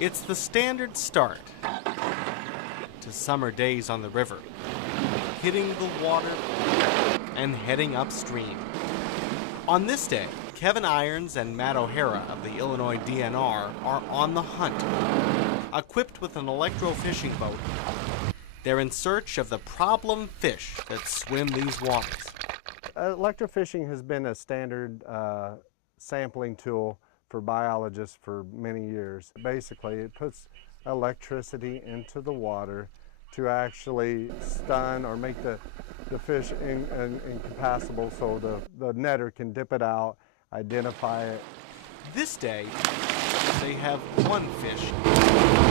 It's the standard start to summer days on the river, hitting the water and heading upstream. On this day, Kevin Irons and Matt O'Hara of the Illinois DNR are on the hunt. Equipped with an electro-fishing boat, they're in search of the problem fish that swim these waters. Electrofishing has been a standard sampling tool for biologists for many years. Basically, it puts electricity into the water to actually stun or make the fish incapacitable so the netter can dip it out, identify it. This day, they have one fish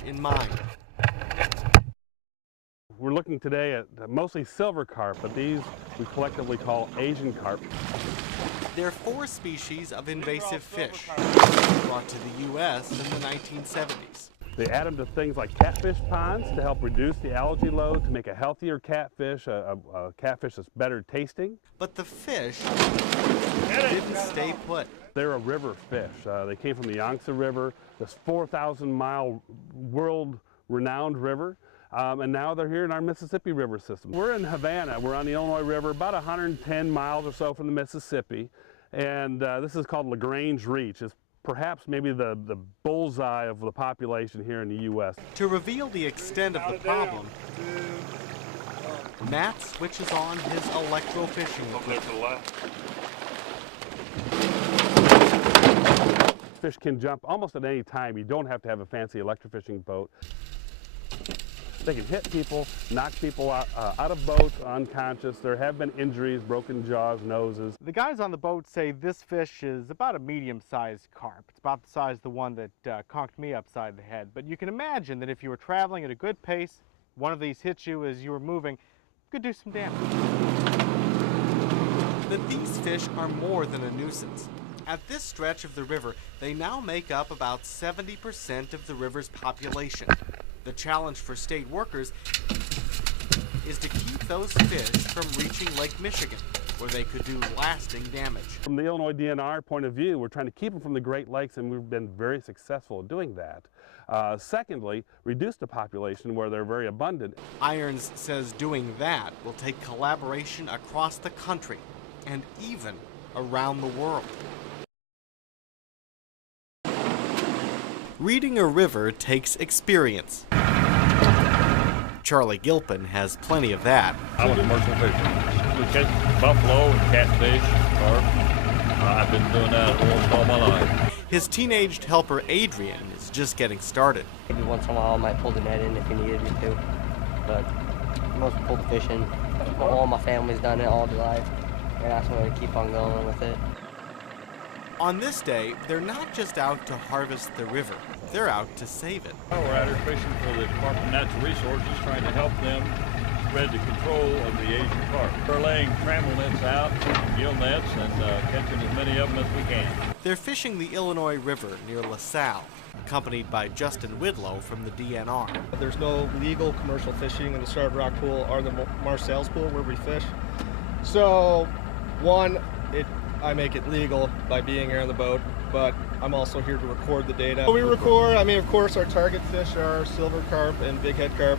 in mind. We're looking today at mostly silver carp, but these we collectively call Asian carp. There are 4 species of invasive fish brought to the U.S. in the 1970s. They add them to things like catfish ponds to help reduce the algae load, to make a healthier catfish, a catfish that's better tasting. But the fish didn't stay put. They're a river fish. They came from the Yangtze River, this 4,000-mile world-renowned river. And now they're here in our Mississippi River system. We're in Havana. We're on the Illinois River, about 110 miles or so from the Mississippi. And this is called LaGrange Reach. It's perhaps maybe the bullseye of the population here in the U.S. To reveal the extent of the problem, Matt switches on his electro-fishing equipment. Fish can jump almost at any time. You don't have to have a fancy electrofishing boat. They can hit people, knock people out of boats unconscious. There have been injuries, broken jaws, noses. The guys on the boat say this fish is about a medium-sized carp. It's about the size of the one that conked me upside the head. But you can imagine that if you were traveling at a good pace, one of these hit you as you were moving, could do some damage. But these fish are more than a nuisance. At this stretch of the river, they now make up about 70% of the river's population. The challenge for state workers is to keep those fish from reaching Lake Michigan, where they could do lasting damage. From the Illinois DNR point of view, we're trying to keep them from the Great Lakes, and we've been very successful at doing that. Secondly, reduce the population where they're very abundant. Irons says doing that will take collaboration across the country and even around the world. Reading a river takes experience. Charlie Gilpin has plenty of that. I'm a commercial fisherman. We catch buffalo and catfish, carp. I've been doing that almost all my life. His teenaged helper Adrian is just getting started. Maybe once in a while I might pull the net in if you needed me to, but most pull the fish in. All my family's done it all their life, and I just want to keep on going with it. On this day, they're not just out to harvest the river, they're out to save it. We're out here fishing for the Carp and Natural Resources, trying to help them spread the control of the Asian carp. We're laying trammel nets out, gill nets, and catching as many of them as we can. They're fishing the Illinois River near LaSalle, accompanied by Justin Widlow from the DNR. There's no legal commercial fishing in the Starved Rock Pool or the Marcel's Pool where we fish. So, one, I make it legal by being here on the boat, but I'm also here to record the data. We record, of course, our target fish are silver carp and big head carp,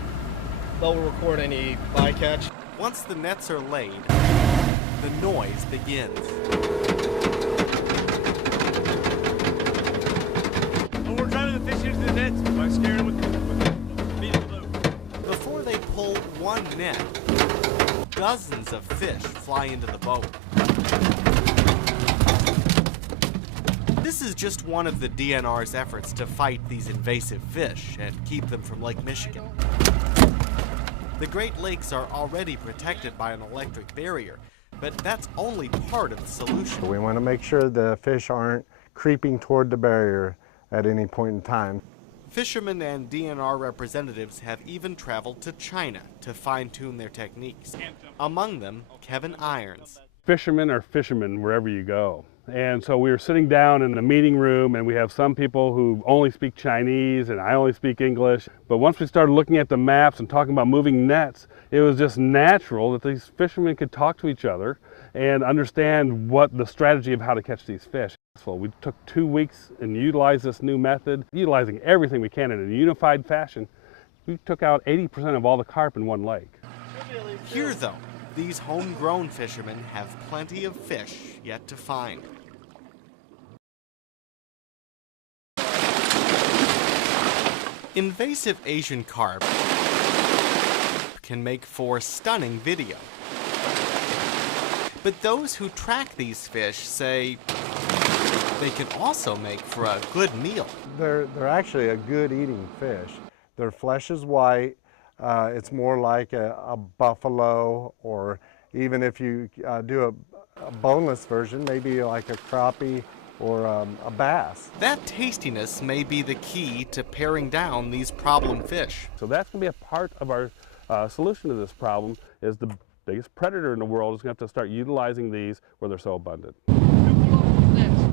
but we'll record any bycatch. Once the nets are laid, the noise begins. Well, we're driving the fish into the nets by scaring them with beating the loop. Before they pull one net, dozens of fish fly into the boat. This is just one of the DNR's efforts to fight these invasive fish and keep them from Lake Michigan. The Great Lakes are already protected by an electric barrier, but that's only part of the solution. We want to make sure the fish aren't creeping toward the barrier at any point in time. Fishermen and DNR representatives have even traveled to China to fine-tune their techniques. Among them, Kevin Irons. Fishermen are fishermen wherever you go. And so we were sitting down in the meeting room, and we have some people who only speak Chinese and I only speak English. But once we started looking at the maps and talking about moving nets, it was just natural that these fishermen could talk to each other and understand what the strategy of how to catch these fish. We took 2 weeks and utilized this new method, utilizing everything we can in a unified fashion. We took out 80% of all the carp in one lake. Here, though, these homegrown fishermen have plenty of fish yet to find. Invasive Asian carp can make for stunning video. But those who track these fish say they can also make for a good meal. They're actually a good eating fish. Their flesh is white. It's more like a buffalo, or even if you do a boneless version, maybe like a crappie or a bass. That tastiness may be the key to paring down these problem fish. So that's going to be a part of our solution to this problem. Is the biggest predator in the world is going to have to start utilizing these where they're so abundant.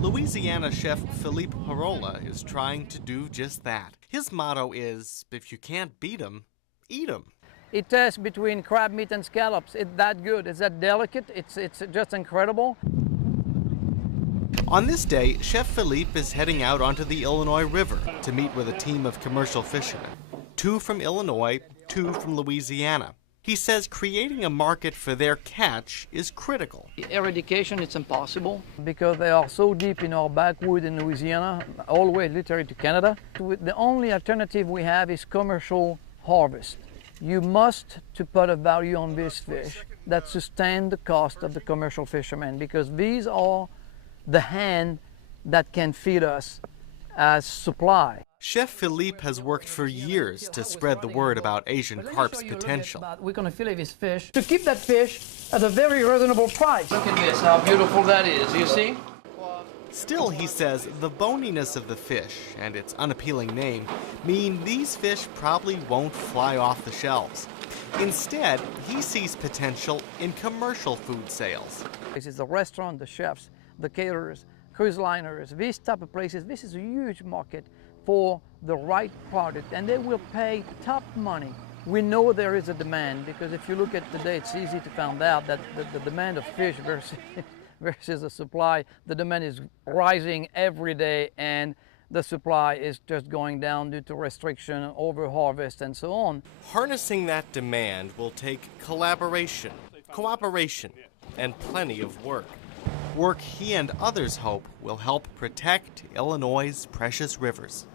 Louisiana chef Philippe Parola is trying to do just that. His motto is, if you can't beat 'em, eat 'em. It tastes between crab meat and scallops. It's that good. It's that delicate. It's just incredible. On this day, Chef Philippe is heading out onto the Illinois River to meet with a team of commercial fishermen. 2 from Illinois, 2 from Louisiana. He says creating a market for their catch is critical. Eradication, it's impossible because they are so deep in our backwood in Louisiana, all the way literally to Canada. The only alternative we have is commercial harvest. You must to put a value on this fish that sustain the cost of the commercial fishermen, because these are the hand that can feed us as supply. Chef Philippe has worked for years to spread the word about Asian carp's potential. We're going to fillet this fish to keep that fish at a very reasonable price. Look at this, how beautiful that is, you see? Still, he says, the boniness of the fish and its unappealing name mean these fish probably won't fly off the shelves. Instead, he sees potential in commercial food sales. This is the restaurant, the chefs, the caterers, cruise liners, these type of places. This is a huge market for the right product, and they will pay top money. We know there is a demand, because if you look at today, it's easy to find out that the demand of fish versus the supply, the demand is rising every day, and the supply is just going down due to restriction, over-harvest, and so on. Harnessing that demand will take collaboration, cooperation, and plenty of work. Work he and others hope will help protect Illinois' precious rivers.